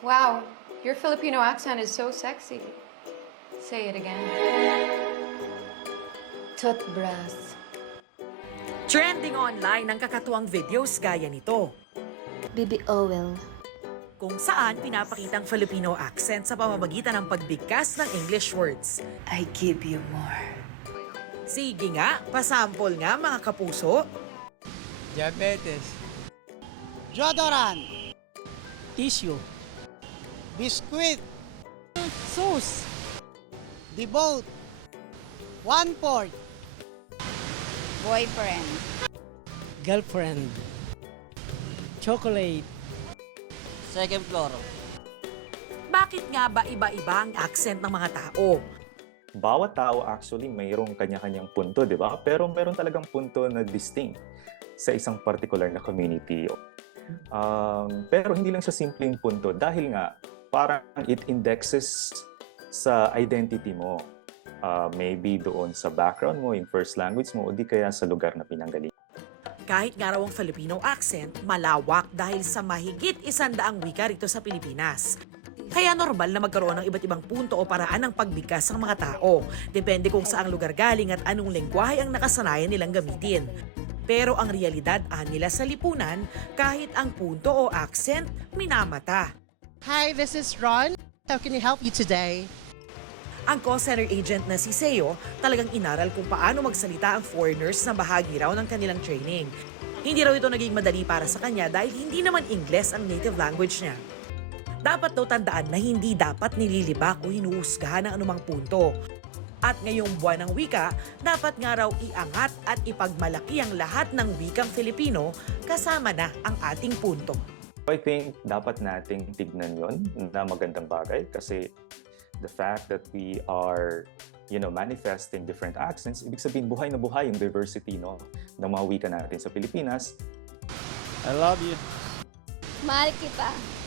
Wow, your Filipino accent is so sexy. Say it again. Toothbrush. Trending online ang kakatuwang videos gaya nito, Baby oil. kung saan pinapakitang Filipino accent sa pamamagitan ng pagbigkas ng English words. I give you more. Sige nga, pasample nga mga kapuso. Diabetes. Deodorant, Tissue. biscuit, Sauce. devote, 1/4, Boyfriend. Girlfriend. Chocolate. second floor. Bakit nga ba iba-iba ang accent ng mga tao? Bawat tao actually mayroong kanya-kanyang punto, di ba? Pero meron talagang punto na distinct sa isang particular na community. Pero hindi lang siya simpleng punto dahil nga parang it indexes sa identity mo. Maybe doon sa background mo, yung first language mo, o di kaya sa lugar na pinanggaling. Kahit nga raw ang Filipino accent, malawak dahil sa mahigit 100 wika rito sa Pilipinas. Kaya normal na magkaroon ng iba't ibang punto o paraan ng pagbigkas ng mga tao. Depende kung saang lugar galing at anong lengguwahe ang nakasanayan nilang gamitin. Pero ang realidad nila sa lipunan, kahit ang punto o accent, minamata. Hi, this is Ron. How can I help you today? Ang call center agent na si Seo talagang inaral kung paano magsalita ang foreigners na bahagi raw ng kanilang training. Hindi raw ito naging madali para sa kanya dahil hindi naman Ingles ang native language niya. Dapat daw tandaan na hindi dapat nililibak o hinuhusgahan ng anumang punto. At ngayong buwan ng wika, dapat nga raw iangat at ipagmalaki ang lahat ng wikang Filipino kasama na ang ating punto. I think dapat nating tignan yon na magandang bagay kasi the fact that we are manifesting different accents, ibig sabihin buhay na buhay yung diversity ng mga wika natin sa Pilipinas. I love you. Mahal kita.